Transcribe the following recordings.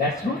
That's good.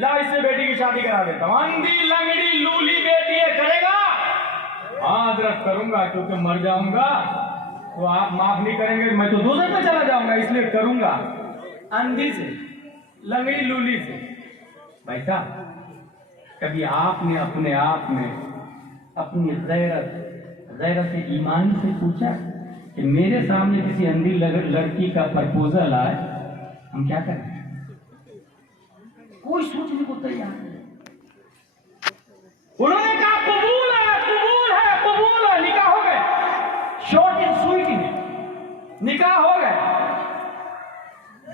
لا اس سے بیٹی کی شادی کرا دیتا ہوں. اندھی لنگڑی لولی بیٹی ہے, کرے گا؟ ہاں حضرت کروں گا, کیونکہ مر جاؤں گا تو آپ معاف نہیں کریں گے, میں تو دوزخ میں چلا جاؤں گا, اس لیے کروں گا. اندھی سے, لنگڑی لولی سے. بھائی صاحب کبھی آپ نے اپنے آپ میں اپنی غیرت ایمانی سے پوچھا کہ میرے سامنے کسی اندھی لڑکی کا پرپوزل آئے, ہم کیا کریں؟ کوئی سوچنے کو تیار نہیں. انہوں نے کہا قبول ہے, قبول ہے, قبول ہے, نکاح ہو گئے. شارٹ اینڈ سویٹ میں نکاح ہو گئے.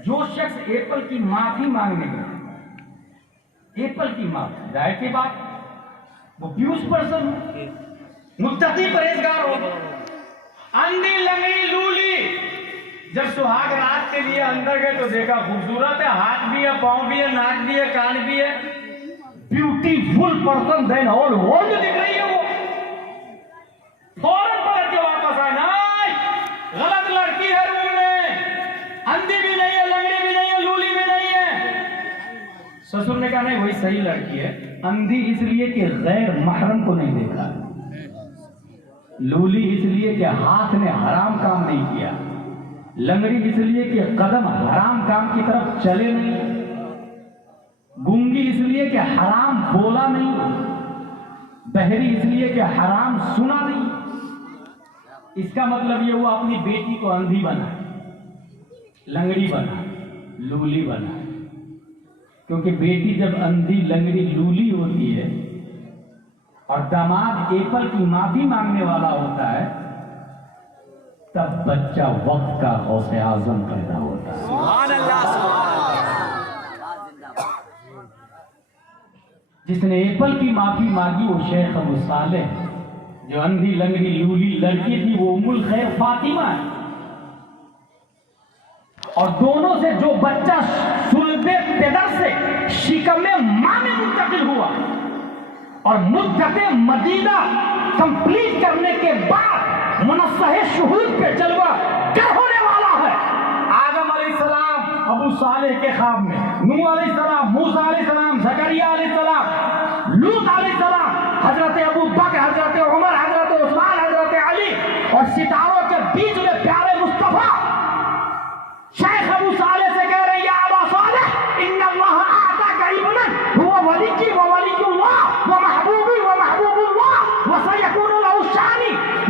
جو شخص ایپل کی معافی مانگنے گیا, ایپل کی معافی, ظاہر کی بات وہ پیوس پرسن ہو, متقی پرہیزگار ہو. اندھی لنگڑی لولی جب سہاگ رات کے لیے اندر گئے تو دیکھا خوبصورت ہے, ہاتھ بھی ہے, پاؤں بھی ہے, ناک بھی ہے, کان بھی ہے, بیوٹیفل پرسن, دین آل ورلڈ دکھ رہی ہے. وہ فوراً پلٹ کے واپس آئے, نہیں غلط لڑکی ہے روم میں, اندھی بھی نہیں ہے, لنگڑی بھی نہیں ہے, لولی بھی نہیں ہے. سسر نے کہا نہیں وہی صحیح لڑکی ہے. اندھی اس لیے کہ غیر محرم کو نہیں دیکھا, لولی اس لیے کہ ہاتھ نے حرام کام نہیں کیا, لنگڑی اس لیے کہ قدم حرام کام کی طرف چلے نہیں, گونگی اس لیے کہ حرام بولا نہیں, بہری اس لیے کہ حرام سنا نہیں. اس کا مطلب یہ ہوا اپنی بیٹی کو اندھی بنا, لنگڑی بنا, لولی بنا. کیونکہ بیٹی جب اندھی لنگڑی لولی ہوتی ہے اور داماد ایپل کی معافی مانگنے والا ہوتا ہے, تب بچہ وقت کا غوث اعظم پیدا ہوتا ہے. سبحان اللہ, سبحان اللہ. جس نے ایپل کی معافی مانگی وہ شیخ ابو صالح, جو اندھی لنگڑی لولی لڑکی تھی وہ ام الخیر فاطمہ ہے. اور دونوں سے جو بچہ صلب پدر سے شکم ماں میں منتقل ہوا اور مدت مدینہ کمپلیٹ کرنے کے بعد منصح شہود پہ جلوہ گر ہونے والا ہے. آدم علیہ السلام ابو صالح کے خواب میں, نوح علیہ السلام, موسیٰ علیہ السلام, زکریا علیہ السلام, لوط علیہ السلام, حضرت ابو بکر, حضرت عمر, حضرت عثمان, حضرت علی, اور ستاروں کے بیچ میں پیارے مصطفیٰ. شیخ ابو صالح سے کہہ رہے ہیں یا ابا صالح ان اللہ اعطاک ابنا هو ولی و ولی اللہ و محبوبی و محبوب اللہ وسيكون له شان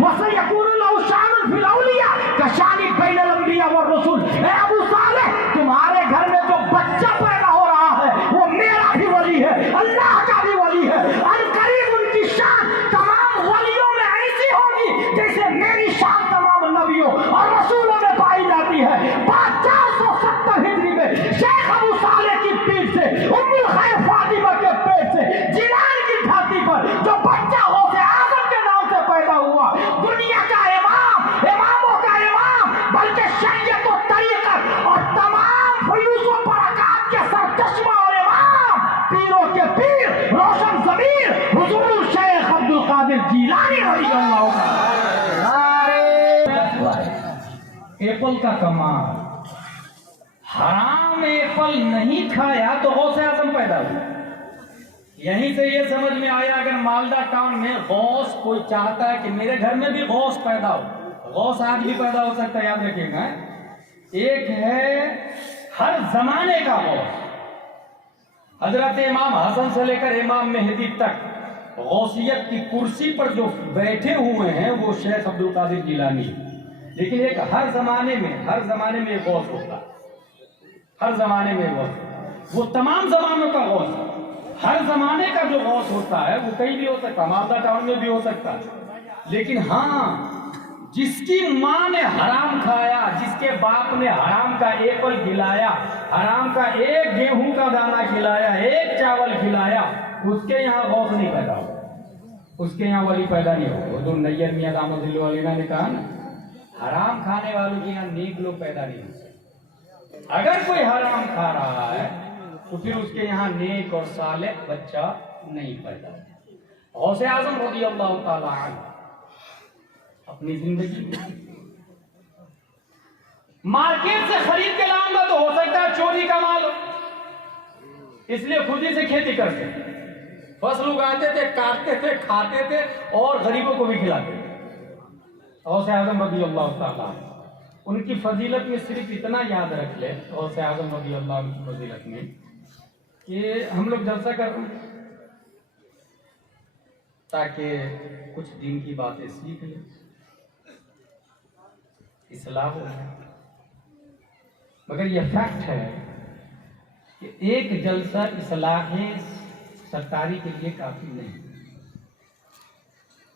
وسيكون له شان في الاولیاء كشان بین الانبیاء والرسل. اے ابو صالح تمہارے گھر میں جو بچہ پیدا ہو رہا ہے وہ میرا بھی ولی ہے, اللہ کا بھی ولی ہے. عنقریب ان کی شان تمام ولیوں میں ایسی ہوگی جیسے میری شان تمام نبیوں اور رسولوں میں پائی جاتی ہے. 470 ہجری میں شیخ ابو صالح کی پیٹھ سے, ام الخیر فاطمہ کے پیٹ سے, جیلان کی دھرتی پر جو بچہ غوث اعظم کے نام سے پیدا ہوا, دنیا کا امام, اماموں کا امام, بلکہ شریعت و طریقت اور تمام فیوز و برکات کے سرچشمہ اور امام, پیروں کے پیر, روشن ضمیر حضور شیخ عبد القادر جیلانی رضی اللہ عنہ. ایپل کا کمال, حرام ایپل نہیں کھایا تو غوث اعظم پیدا ہوا. یہیں سے یہ سمجھ میں آیا اگر مالدہ ٹاؤن میں غوث کوئی چاہتا ہے کہ میرے گھر میں بھی غوث پیدا ہو, غوث آج بھی پیدا ہو سکتا ہے, یاد رکھیے گا. ایک ہے ہر زمانے کا غوث, حضرت امام حسن سے لے کر امام مہدی تک غوثیت کی کرسی پر جو بیٹھے ہوئے ہیں وہ شیخ عبد القادر جیلانی. لیکن ایک ہر زمانے میں ایک غوث ہوتا ہے, ہر زمانے میں غوث, وہ تمام زمانوں کا غوث. ہر زمانے کا جو غوث ہوتا ہے وہ کہیں بھی ہو سکتا ہے, مالدہ ٹاؤن میں بھی ہو سکتا ہے. لیکن ہاں جس کی ماں نے حرام کھایا, جس کے باپ نے حرام کا ایپل کھلایا, حرام کا ایک گیہوں کا دانہ کھلایا, ایک چاول کھلایا, اس کے یہاں غوث نہیں پیدا ہو, اس کے یہاں ولی پیدا نہیں ہو. حضور نیر میاں دامت اللہ علیہ نے کہا نا, حرام کھانے والوں کے یہاں نیک لوگ پیدا نہیں ہوتے. اگر کوئی حرام کھا رہا ہے تو پھر اس کے یہاں نیک اور صالح بچہ نہیں پیدا. غوث اعظم رضی اللہ تعالی عنہ اپنی زندگی مارکیٹ سے خرید کے لاؤں گا تو ہو سکتا ہے چوری کا مال ہو, اس لیے خود ہی سے کھیتی کرتے، فصل اگاتے تھے، کاٹتے تھے، کھاتے تھے اور غریبوں کو بھی کھلاتے تھے۔ غوث اعظم رضی اللہ تعالیٰ ان کی فضیلت میں صرف اتنا یاد رکھ لے، غوث اعظم رضی اللہ عنہ کی فضیلت میں، کہ ہم لوگ جلسہ کر رہے ہیں تاکہ کچھ دین کی باتیں سیکھ لیں، اصلاح ہو جائے، مگر یہ فیکٹ ہے کہ ایک جلسہ اصلاح سرکاری کے لیے کافی نہیں،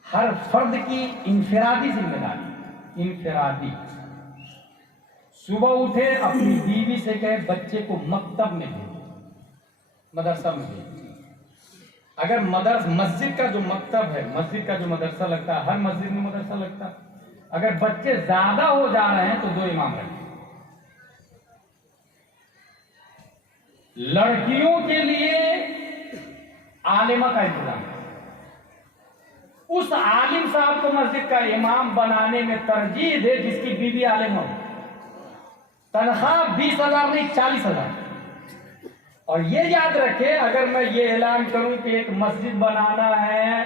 ہر فرد کی انفرادی ذمہ داری، انفرادی۔ صبح اٹھے اپنی بیوی سے کہے بچے کو مکتب میں بھیجو، مدرسہ میں بھیجو۔ اگر مسجد کا جو مکتب ہے، مسجد کا جو مدرسہ لگتا ہے، ہر مسجد میں مدرسہ لگتا ہے، اگر بچے زیادہ ہو جا رہے ہیں تو 2 امام رکھیں۔ لڑکیوں کے لیے عالمہ کا انتظام ہے، اس عالم صاحب کو مسجد کا امام بنانے میں ترجیح دے جس کی بیوی عالم ہو، تنخواہ 20,000 نہیں 40,000۔ اور یہ یاد رکھے، اگر میں یہ اعلان کروں کہ ایک مسجد بنانا ہے،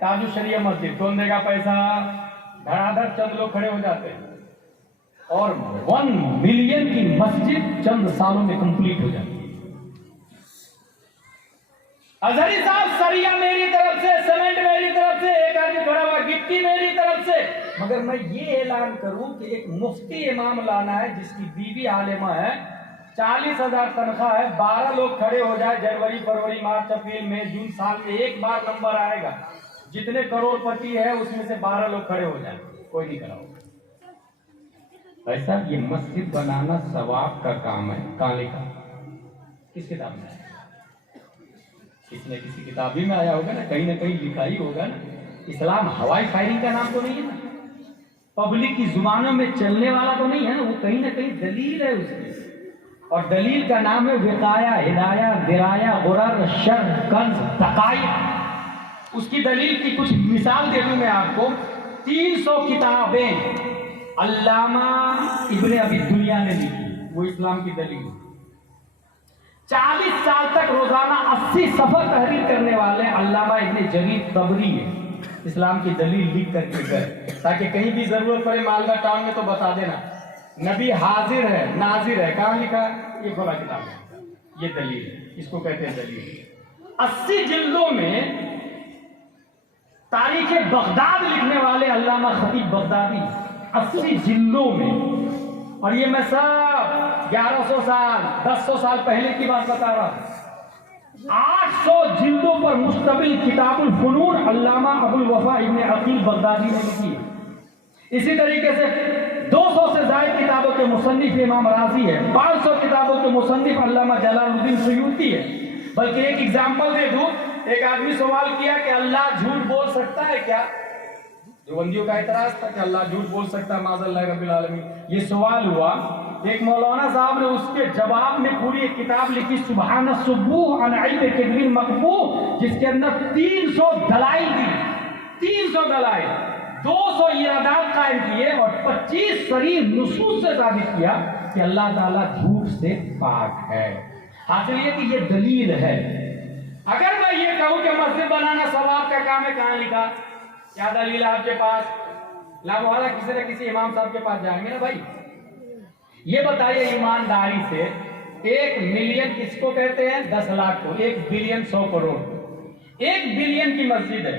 تاج الشریعہ مسجد، کون دے گا پیسہ؟ دھڑا دھڑ چند لوگ کھڑے ہو جاتے ہیں، اور 1 ملین کی مسجد چند سالوں میں کمپلیٹ ہو جاتی ہے۔ اظہری صاحب سریا میری طرف سے، سیمنٹ میری طرف سے، ایک آدمی کھڑا ہوا گٹی میری طرف سے، مگر میں یہ اعلان کروں کہ ایک مفتی امام لانا ہے جس کی بیوی عالمہ ہے، 40,000 تنخواہ ہے، 12 لوگ کھڑے ہو جائے، جنوری فروری مارچ اپریل مئی جون سال میں ایک بار نمبر آئے گا، جتنے کروڑ پتی ہے اس میں سے 12 لوگ کھڑے ہو جائیں، کوئی نہیں کھڑا ہوگا۔ بھائی صاحب یہ مسجد بنانا ثواب کا کام ہے، کہاں لکھا؟ کس کتاب میں؟ کسی نے کسی کتاب ہی میں آیا ہوگا نا، کہیں نہ کہیں لکھا ہی ہوگا نا۔ اسلام ہوائی فائرنگ کا نام تو نہیں ہے نا، پبلک کی زبانوں میں چلنے والا تو نہیں ہے نا، وہ کہیں نہ کہیں دلیل ہے اس کی، اور دلیل کا نام ہے وقایا، ہدایہ، درایا، غرر، شر، کنز، تقایا۔ اس کی دلیل کی کچھ مثال دے دوں میں آپ کو۔ 300 کتابیں علامہ ابن ابی دنیا نے لکھی، وہ اسلام کی دلیل۔ 40 سال تک روزانہ 80 صفحہ تحریر کرنے والے علامہ ابن جریر طبری ہیں، اسلام کی دلیل لکھ کر کے گئے تاکہ کہیں بھی ضرورت پڑے مالدہ ٹاؤن میں تو بتا دینا نبی حاضر ہے ناظر ہے۔ کہاں لکھا ہے؟ یہ کھولا کتاب ہے، یہ دلیل ہے، اس کو کہتے ہیں دلیل۔ 80 جلدوں میں تاریخ بغداد لکھنے والے علامہ خطیب بغدادی، 80 جلدوں میں، اور یہ میں سب 1100 سال 1100 سال پہلے کی بات بتا رہا ہوں۔ 800 جلدوں پر مشتمل کتاب الفنون علامہ ابو الوفا ابن عقیل بغدادی نے لکھی ہے۔ اسی طریقے سے 200 سے زائد کتابوں کے مصنف امام رازی ہے، 500 کتابوں کے مصنف علامہ جلال الدین سیوطی ہے۔ بلکہ ایک ایگزامپل دے دوں، ایک آدمی سوال کیا کہ اللہ جھوٹ بول سکتا ہے کیا؟ دیوبندیوں کا اعتراض تھا کہ اللہ جھوٹ بول سکتا ہے معاذ اللہ رب العالمین، یہ سوال ہوا۔ ایک مولانا صاحب نے اس کے جواب میں پوری ایک کتاب لکھی، سبحان السبوح عن عیب کبیر مقبوح، جس کے اندر 300 دلائل دی، 300 دلائل، 200 ایرادات قائم کیے اور 25 صریح نصوص سے ثابت کیا کہ اللہ تعالیٰ جھوٹ سے پاک ہے۔ حاصل یہ کہ یہ دلیل ہے۔ اگر میں یہ کہوں کہ مسجد بنانا ثواب کا کام ہے، کہاں لکھا؟ کیا دلیل ہے آپ کے پاس؟ لا محالہ کسی نہ کسی امام صاحب کے پاس جائیں گے نا بھائی۔ یہ بتائیے ایمانداری سے، 1 ملین کس کو کہتے ہیں؟ 10 لاکھ کو، 1 بلین 100 کروڑ، 1 بلین کی مسجد ہے۔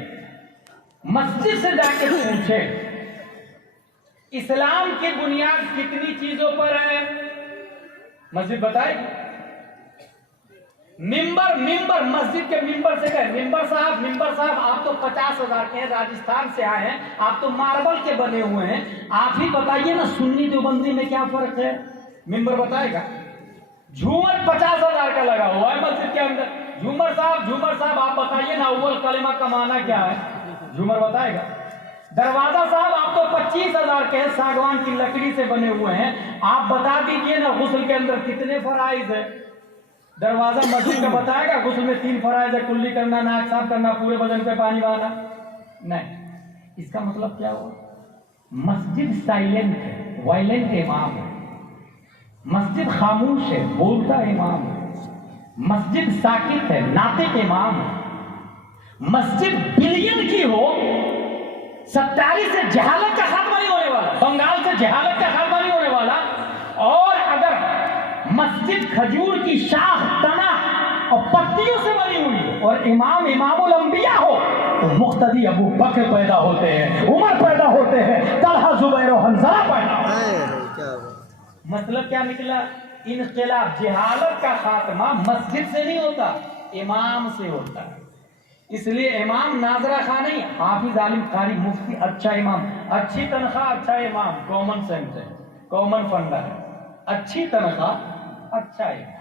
مسجد سے جا کے پوچھیں اسلام کی بنیاد کتنی چیزوں پر ہے؟ مسجد بتائے؟ ممبر مسجد کے ممبر سے کہیں ممبر صاحب آپ تو 50,000 کے ہیں، راجستھان سے آئے ہیں، آپ تو ماربل کے بنے ہوئے ہیں، آپ ہی بتائیے نا سنی دیوبندی میں کیا فرق ہے؟ ممبر بتائے گا۔ جھومر 50,000 کا لگا ہوا ہے مسجد کے اندر، جھومر صاحب آپ بتائیے نا اول کلمہ کا معنی کیا ہے؟ جھومر بتائے گا۔ دروازہ صاحب آپ تو 25,000 کے ہیں، ساگوان کی لکڑی سے بنے ہوئے ہیں، آپ بتا دیجئے نا غسل کے اندر کتنے فرائض ہے؟ دروازہ مسجد کا بتائے گا غسل میں 3 فرائض ہے، کلی کرنا، ناک صاف کرنا، پورے بدن پہ پانی بہانا؟ نہیں۔ اس کا مطلب کیا ہوا؟ مسجد سائلنٹ ہے، وائلنٹ امام ہے، مسجد خاموش ہے، بولتا امام ہے۔ مسجد ساکت ہے، ناطق امام ہے. مسجد بلین کی ہو، 47 سے جہالت کا خاتمہ نہیں ہونے والا، بنگال سے جہالت کا خاتمہ نہیں ہونے والا. اور اگر مسجد کھجور کی شاخ، تنا اور پتیوں سے بنی ہوئی اور امام الانبیاء ہو تو مقتدی ابو بکر پیدا ہوتے ہیں، عمر پیدا ہوتے ہیں، طلحہ زبیر و حنظلہ پیدا ہوتے ہیں. مطلب کیا نکلا؟ انقلاب، جہالت کا خاتمہ مسجد سے نہیں ہوتا، امام سے ہوتا ہے. اس لیے امام ناظرہ خان نہیں، حافظ، عالم، قاری، مفتی، اچھا امام، اچھی تنخواہ، اچھا امام. کامن سینس ہے، کامن فنڈا ہے. اچھی تنخواہ، اچھا امام.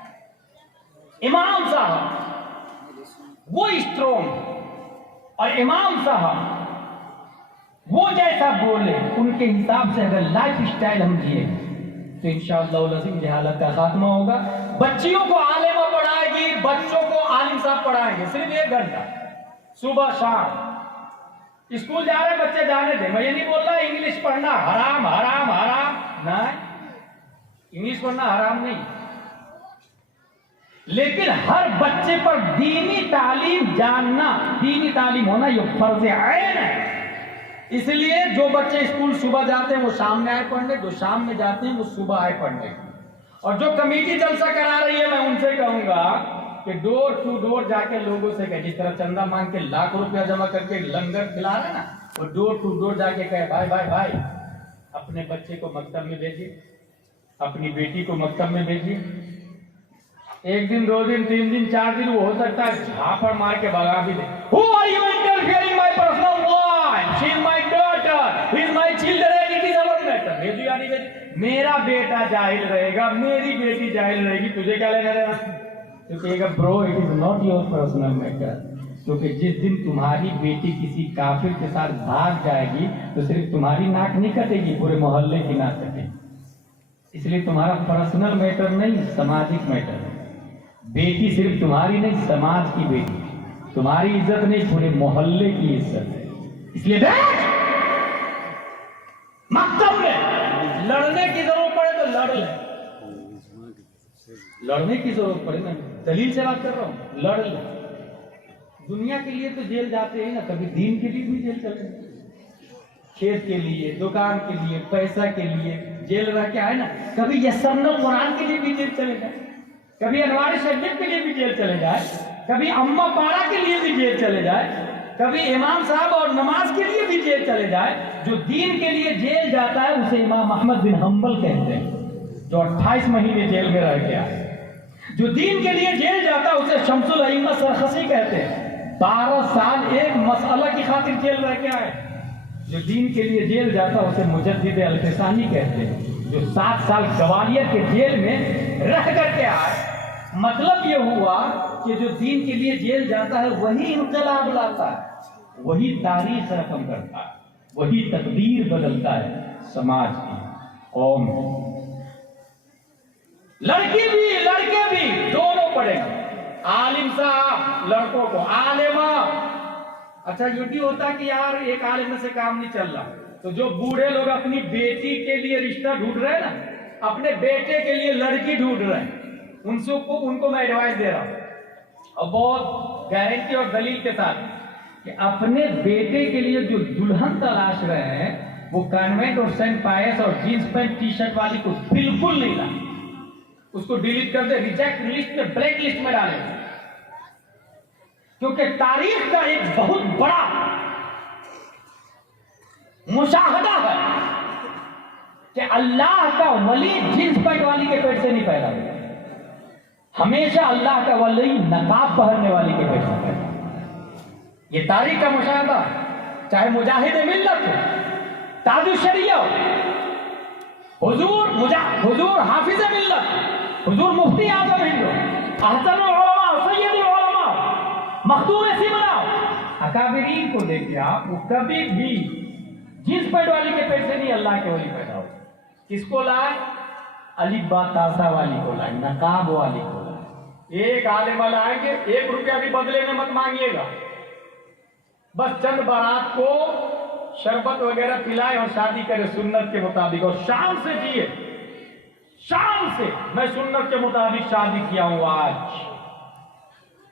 امام صاحب وہ اسٹرونگ، اور امام صاحب وہ جیسا بولے ان کے حساب سے اگر لائف اسٹائل ہم جیے تو انشاءاللہ العظیم جہالت کا خاتمہ ہوگا. بچیوں کو عالمہ پڑھائے گی، بچوں کو عالم صاحب پڑھائیں گے، صرف 1 گھنٹہ صبح شام. اسکول جا رہے بچے جانے دیں. میں یہ نہیں بول رہا انگلش پڑھنا حرام حرام حرام، نہیں، انگلش پڑھنا حرام نہیں، لیکن ہر بچے پر دینی تعلیم جاننا، دینی تعلیم ہونا یہ فرض عین ہے. اس لیے جو بچے اسکول صبح جاتے ہیں وہ شام میں آئے پڑھنے، جو شام میں جاتے ہیں وہ صبح آئے پڑھنے. اور جو کمیٹی جلسہ کرا رہی ہے میں ان سے کہوں گا کہ ڈور ٹو ڈور جا کے لوگوں سے کہ جس طرح چندہ مانگ کے لاکھ روپیہ جمع کر کے لنگر کھلا رہے نا، وہ ڈور ٹو ڈور جا کے کہے بھائی بھائی بھائی اپنے بچے کو مکتب میں بھیجیے، اپنی بیٹی کو مکتب میں بھیجیے. 1 دن 2 دن 3 دن 4 دن وہ ہو سکتا ہے جھاپڑ مار کے بھگا بھی دے. Who are you interfering my personal life? She is my daughter. He is my children. It is our matter. بھیجو یا نہیں بھیجو؟ میرا بیٹا جاہل رہے گا، میری بیٹی جاہل رہے گی، تجھے کیا لینا دینا؟ تو کہے گا برو it is not your personal matter. کیونکہ جس دن تمہاری بیٹی کسی کافر کے ساتھ بھاگ جائے گی تو صرف تمہاری ناک نہیں کٹے گی، پورے محلے کی ناک کٹے گی. اس لیے تمہارا پرسنل میٹر نہیں، سماجک میٹر ہے. بیٹی صرف تمہاری نہیں، سماج کی بیٹی، تمہاری عزت نہیں، پورے محلے کی عزت ہے. اس لیے مکتب میں لڑنے کی ضرورت پڑے تو لڑ لیں، لڑنے کی ضرورت پڑے، میں دلیل سے بات کر رہا ہوں، لڑ لیں. دنیا کے لیے تو جیل جاتے ہیں نا، کبھی دین کے لیے بھی جیل چلے جائیں. کھیت کے لیے، دکان کے لیے، پیسہ کے لیے جیل رہ کے آئے نا. کبھی یسرن القرآن کے لیے بھی جیل چلے جائیں، کبھی انوار شریف کے لیے بھی جیل چلے جائے، کبھی اما پارا کے لیے بھی جیل چلے جائے، کبھی امام صاحب اور نماز کے لیے بھی جیل چلے جائے. جو دین کے لیے جیل جاتا ہے اسے امام احمد بن حنبل کہتے ہیں، جو 28 مہینے جیل میں رہ گیا. جو دین کے لیے جیل جاتا ہے اسے شمس الائمہ سرخسی کہتے ہیں، 12 سال ایک مسئلہ کی خاطر جیل رہ کے آئے. جو دین کے لیے جیل جاتا ہے اسے مجدد الفسانی کہتے ہیں، جو 7 سال گوالیار کے جیل میں رہ کر کے آئے. مطلب یہ ہوا کہ جو دین کے لیے جیل جاتا ہے وہی انقلاب لاتا ہے، وہی تاریخ رقم کرتا ہے، وہی تقدیر بدلتا ہے سماج کی، قوم کی. لڑکی بھی لڑکے بھی دونوں پڑھیں گے. عالم صاحب لڑکوں کو، عالمہ. اچھا یہ بھی ہوتا ہے کہ یار ایک عالم سے کام نہیں چل رہا تو جو بوڑھے لوگ اپنی بیٹی کے لیے رشتہ ڈھونڈ رہے ہیں نا، اپنے بیٹے کے لیے لڑکی ڈھونڈ رہے ہیں، ان کو میں ایڈوائس دے رہا ہوں اور بہت گارنٹی اور دلیل کے ساتھ کہ اپنے بیٹے کے لیے جو دلہن تلاش رہے ہیں وہ کانوینٹ اور سینٹ پائس اور جینس پینٹ ٹی شرٹ والی کو بالکل نہیں لا. اس کو ڈیلیٹ کر دے، ریجیکٹ لسٹ میں، بلیک لسٹ میں ڈالے. کیونکہ تاریخ کا ایک بہت بڑا مشاہدہ ہے کہ اللہ کا ولی جینس پینٹ والی کے پیٹ سے نہیں پیدا ہوا. ہمیشہ اللہ کا ولی نقاب پہننے والی کے پیٹ سے پیدا ہوا. یہ تاریخ کا مشاہدہ، چاہے مجاہد ملت ہو، تاج الشریعہ ہو، حضور حافظ ملت، حضور مفتی اعظم ہند، احسن العلماء، سید العلماء، مخدوم سیمنا، اکابرین کو دیکھیں آپ، وہ کبھی بھی جس پیٹ والی کے پیٹ سے نہیں اللہ کے ولی پیدا ہو. کس کو لائے؟ علی تاسا والی کو لائے، نقاب والی کو لائے. ایک عالم لائیں گے، 1 روپیہ بھی بدلے میں مت مانگیے گا، بس چند بارات کو شربت وغیرہ پلائے اور شادی کرے سنت کے مطابق، اور شان سے جیے، شان سے. میں سنت کے مطابق شادی کیا ہوں آج،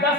10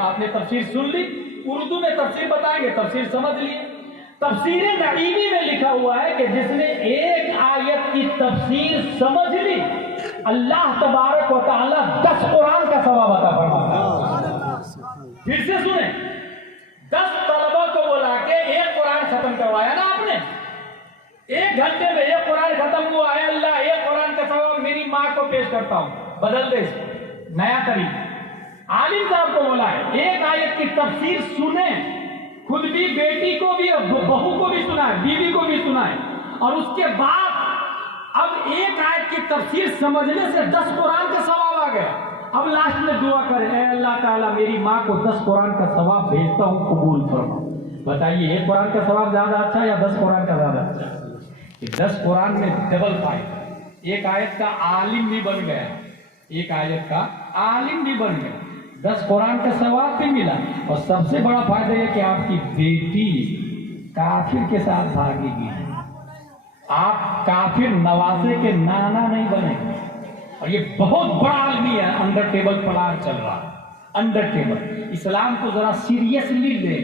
آپ نے تفسیر سن لی، اردو میں تفسیر بتائیں گے، تفسیر سمجھ لیے۔ تفسیر نعیمی میں لکھا ہوا ہے کہ جس نے ایک آیت کی تفسیر سمجھ لی اللہ تبارک و تعالی 10 قرآن کا ثواب عطا فرماتا ہے۔ پھر سے سنیں، 10 طلبہ کو بلا کے ایک قرآن ختم کروایا نا آپ نے، 1 گھنٹے میں ایک قرآن ختم ہوا ہے، اللہ ایک قرآن کا ثواب میری ماں کو پیش کرتا ہوں، بدل دے اس کو، نیا طریقہ۔ عالم صاحب کو بولا ہے ایک آیت کی تفسیر سنیں، خود بھی بیٹی کو بھی بہو کو بھی سنائے، بیوی کو بھی سنائے، اور اس کے بعد اب ایک آیت کی تفسیر سمجھنے سے 10 قرآن کا ثواب آ گیا۔ اب لاسٹ میں دعا کرے، اے اللہ تعالیٰ میری ماں کو 10 قرآن کا ثواب بھیجتا ہوں، قبول فرما۔ بتائیے ایک قرآن کا ثواب زیادہ اچھا ہے یا 10 قرآن کا زیادہ اچھا ہے؟ 10 قرآن میں ڈبل فائدہ، ایک آیت کا عالم بھی بن گیا، ایک آیت کا عالم بھی بن گیا، 10 قرآن کا ثواب بھی ملا، اور سب سے بڑا فائدہ یہ کہ آپ کی بیٹی کافر کے ساتھ بھاگے گی، آپ کافر نواسے کے نانا نہیں بنے گے۔ اور یہ بہت بڑا عالمی ہے، انڈر ٹیبل پلان چل رہا ہے، انڈر ٹیبل۔ اسلام کو ذرا سیریسلی لیں،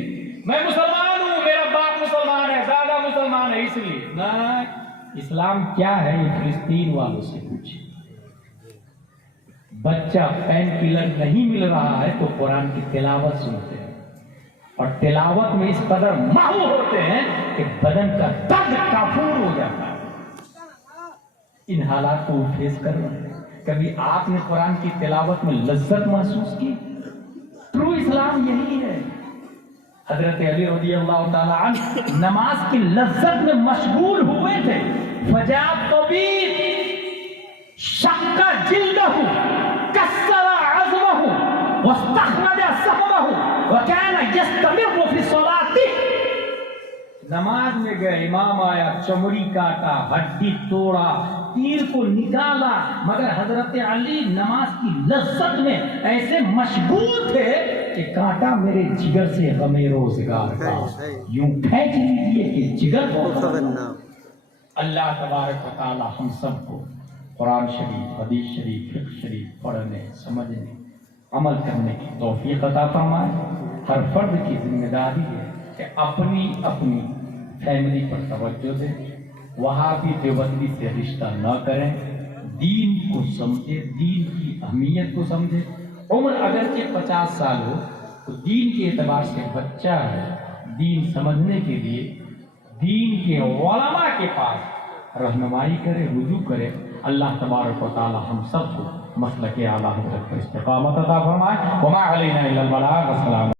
میں مسلمان ہوں، میرا باپ مسلمان ہے، دادا مسلمان ہے، اس لیے نہ، اسلام کیا ہے یہ فلسطین والوں سے پوچھیں۔ بچہ پین کلر نہیں مل رہا ہے تو قرآن کی تلاوت سنتے ہیں، اور تلاوت میں اس قدر ماہو ہوتے ہیں کہ بدن کا درد کافور ہو جاتا ہے۔ ان حالات کو فیس کرنا، کبھی آپ نے قرآن کی تلاوت میں لذت محسوس کی؟ ٹرو اسلام یہی ہے۔ حضرت علی رضی اللہ تعالی عنہ نماز کی لذت میں مشغول ہوئے تھے، فجاء طبیب شق جلدہ کسر عظمہ واستخرج سہمہ وکان یستمر فی الصلاۃ۔ نماز میں گئے، امام آیا، چمڑی کاٹا، ہڈی توڑا، تیر کو نکالا، مگر حضرت علی نماز کی لذت میں ایسے مشغول تھے کہ کانٹا میرے جگر سے غم روزگار کا، یوں کھینچ لیجیے کہ جگر کو۔ اللہ تبارک و تعالی ہم سب کو قرآن شریف، حدیث شریف، فقہ شریف پڑھنے، سمجھنے، عمل کرنے کی توفیق عطا فرمائے۔ ہر فرد کی ذمہ داری ہے کہ اپنی اپنی فیملی پر توجہ دیں، وہابی دیوبندی سے رشتہ نہ کریں، دین کو سمجھے، دین کی اہمیت کو سمجھے۔ عمر اگرچہ 50 سال ہو تو دین کے اعتبار سے بچہ ہے، دین سمجھنے کے لیے دین کے علماء کے پاس رہنمائی کرے، رجوع کرے۔ اللہ تبارک و تعالی ہم سب کو مسلک اعلیٰ حضرت پر استقامت عطا فرمائے۔ وما علینا الا البلاغ۔ السلام